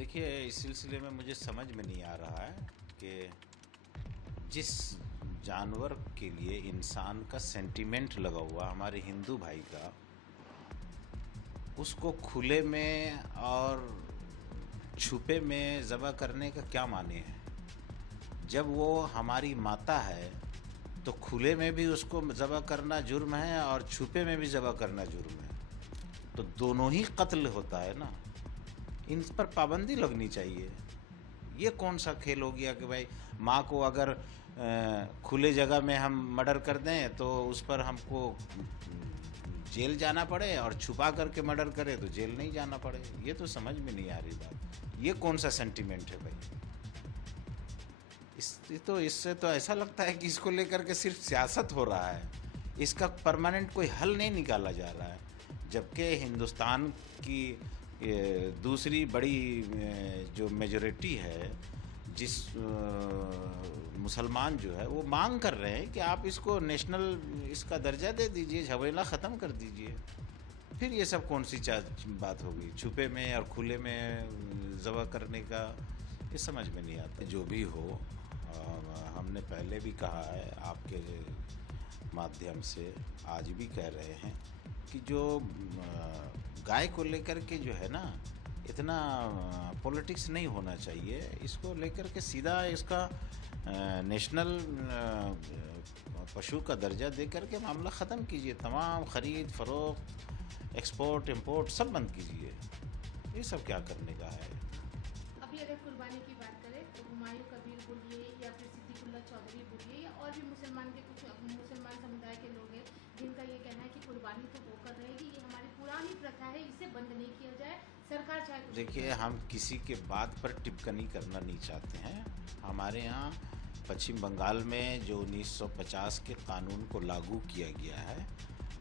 देखिए, इस सिलसिले में मुझे समझ में नहीं आ रहा है कि जिस जानवर के लिए इंसान का सेंटिमेंट लगा हुआ हमारे हिंदू भाई का, उसको खुले में और छुपे में ज़बह करने का क्या माने है। जब वो हमारी माता है तो खुले में भी उसको ज़बह करना जुर्म है और छुपे में भी ज़बह करना जुर्म है, तो दोनों ही कत्ल होता है ना। इन पर पाबंदी लगनी चाहिए। ये कौन सा खेल हो गया कि भाई माँ को अगर खुले जगह में हम मर्डर कर दें तो उस पर हमको जेल जाना पड़े और छुपा करके मर्डर करें तो जेल नहीं जाना पड़े। ये तो समझ में नहीं आ रही बात। ये कौन सा सेंटिमेंट है भाई। इससे तो ऐसा लगता है कि इसको लेकर के सिर्फ सियासत हो रहा है, इसका परमानेंट कोई हल नहीं निकाला जा रहा है। जबकि हिंदुस्तान की दूसरी बड़ी जो मेजॉरिटी है, जिस मुसलमान जो है वो मांग कर रहे हैं कि आप इसको नेशनल इसका दर्जा दे दीजिए, झमेला ख़त्म कर दीजिए। फिर ये सब कौन सी बात होगी, छुपे में और खुले में ज़बह करने का, ये समझ में नहीं आता। जो भी हो, हमने पहले भी कहा है आपके माध्यम से, आज भी कह रहे हैं कि जो गाय को लेकर के जो है ना, इतना पॉलिटिक्स नहीं होना चाहिए। इसको लेकर के सीधा इसका नेशनल पशु का दर्जा दे करके मामला ख़त्म कीजिए। तमाम ख़रीद फरोख्त, एक्सपोर्ट इंपोर्ट सब बंद कीजिए। ये सब क्या करने का है। अभी अगर कुर्बानी की बात करें तो हुमायूं कबीर बोलिए या फिर सिद्दीकुल्लाह चौधरी बोलिए या और भी मुसलमान समुदाय के लोग हैं जिनका ये कहना है कि कुर्बानी तो वो कर रहेगी, ये हमारी पुरानी प्रथा है, इसे बंद नहीं किया जाए, सरकार चाहे। देखिए, हम किसी के बात पर टिप्पणी करना नहीं चाहते हैं। हमारे यहाँ पश्चिम बंगाल में जो 1950 के कानून को लागू किया गया है,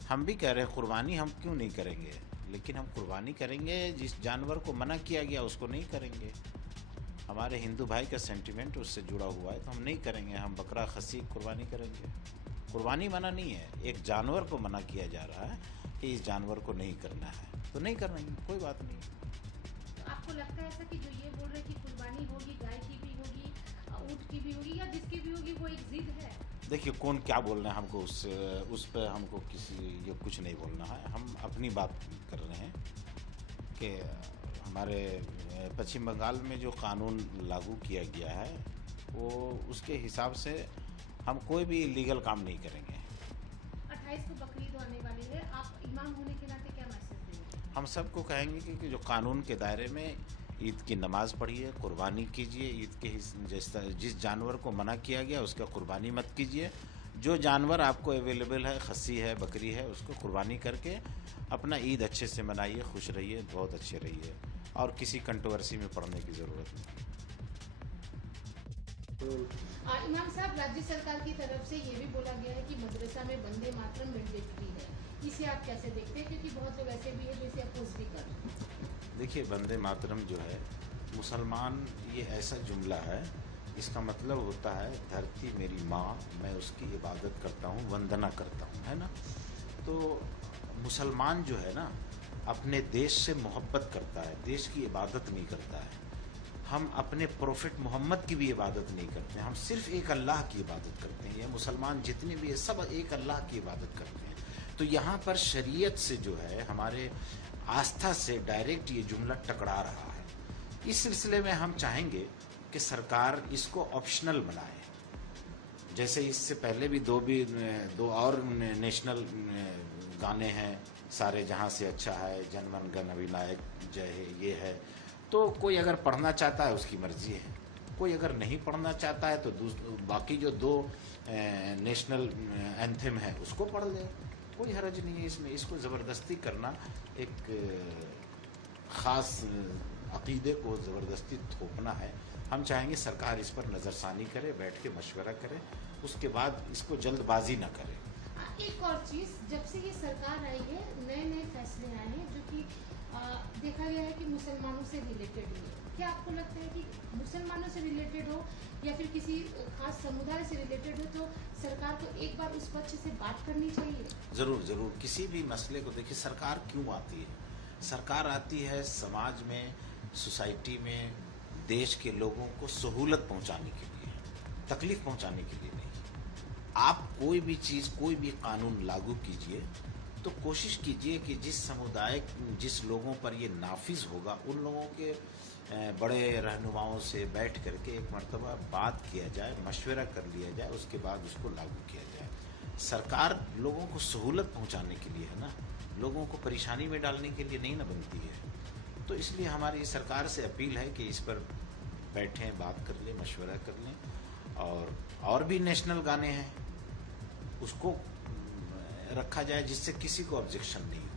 हम भी कह रहे हैं कुर्बानी हम क्यों नहीं करेंगे, लेकिन हम कुर्बानी करेंगे जिस जानवर को मना किया गया उसको नहीं करेंगे। हमारे हिंदू भाई का सेंटिमेंट उससे जुड़ा हुआ है तो हम नहीं करेंगे। हम बकरा खसी कुर्बानी करेंगे। कुर्बानी मना नहीं है, एक जानवर को मना किया जा रहा है कि इस जानवर को नहीं करना है तो नहीं करना है, कोई बात नहीं। तो आपको लगता है ऐसा कि जो ये बोल रहे कि कुर्बानी होगी, गाय की भी होगी, ऊँट की भी होगी या जिसकी भी होगी, वो एक जिद है? देखिए, कौन क्या बोलना है हमको, उस पर हमको ये कुछ नहीं बोलना है। हम अपनी बात कर रहे हैं कि हमारे पश्चिम बंगाल में जो कानून लागू किया गया है वो उसके हिसाब से हम कोई भी इलीगल काम नहीं करेंगे। 28 को बकरीद आने वाली है, आप इमाम होने के नाते क्या मैसेज देंगे? हम सबको कहेंगे कि जो कानून के दायरे में ईद की नमाज़ पढ़िए, कुर्बानी कीजिए। ईद के जिस जानवर को मना किया गया उसका कुर्बानी मत कीजिए। जो जानवर आपको अवेलेबल है, खस्सी है, बकरी है, उसको कुर्बानी करके अपना ईद अच्छे से मनाइए, खुश रहिए, बहुत अच्छे रहिए और किसी कंट्रोवर्सी में पड़ने की ज़रूरत नहीं। इमाम साहब, राज्य सरकार की तरफ से ये भी बोला गया है कि मदरसा में वंदे मातरम मैंडेटरी है, इसे आप कैसे देखते हैं? क्योंकि बहुत लोग ऐसे भी हैं जो इसे अपोज भी कर रहे हैं। देखिए, वंदे मातरम जो है मुसलमान, ये ऐसा जुमला है, इसका मतलब होता है धरती मेरी माँ, मैं उसकी इबादत करता हूँ, वंदना करता हूँ, है ना। तो मुसलमान जो है ना अपने देश से मोहब्बत करता है, देश की इबादत नहीं करता है। हम अपने प्रोफेट मोहम्मद की भी इबादत नहीं करते हैं, हम सिर्फ एक अल्लाह की इबादत करते हैं। ये मुसलमान जितने भी है सब एक अल्लाह की इबादत करते हैं। तो यहाँ पर शरीयत से जो है, हमारे आस्था से डायरेक्ट ये जुमला टकरा रहा है। इस सिलसिले में हम चाहेंगे कि सरकार इसको ऑप्शनल बनाए। जैसे इससे पहले भी दो और नेशनल गाने हैं, सारे जहाँ से अच्छा है, जनगण मन अधिनायक जय है, ये है। तो कोई अगर पढ़ना चाहता है उसकी मर्जी है, कोई अगर नहीं पढ़ना चाहता है तो बाकी जो दो नेशनल एंथम है उसको पढ़ ले, कोई हर्ज नहीं है इसमें। इसको ज़बरदस्ती करना, एक ख़ास अक़ीदे को ज़बरदस्ती थोपना है। हम चाहेंगे सरकार इस पर नज़रसानी करे, बैठ के मशवरा करे, उसके बाद इसको जल्दबाजी ना करे। एक और चीज़, जब से ये सरकार आई है नए नए फैसले आए हैं जो कि देखा गया है कि मुसलमानों से रिलेटेड है। क्या आपको लगता है कि मुसलमानों से रिलेटेड हो या फिर किसी खास समुदाय से रिलेटेड हो तो सरकार को एक बार उस पक्ष से बात करनी चाहिए? ज़रूर ज़रूर। किसी भी मसले को देखिए, सरकार क्यों आती है? सरकार आती है समाज में सोसाइटी में देश के लोगों को सहूलत पहुंचाने के लिए, तकलीफ पहुंचाने के लिए नहीं। आप कोई भी चीज, कोई भी कानून लागू कीजिए तो कोशिश कीजिए कि जिस समुदाय, जिस लोगों पर ये नाफिज होगा, उन लोगों के बड़े रहनुमाओं से बैठ करके एक मर्तबा बात किया जाए, मशवरा कर लिया जाए, उसके बाद उसको लागू किया जाए। सरकार लोगों को सहूलत पहुंचाने के लिए है ना, लोगों को परेशानी में डालने के लिए नहीं ना बनती है। तो इसलिए हमारी सरकार से अपील है कि इस पर बैठें, बात कर लें, मशवरा कर लें। और भी नेशनल गाने हैं, उसको रखा जाए जिससे किसी को ऑब्जेक्शन नहीं हो।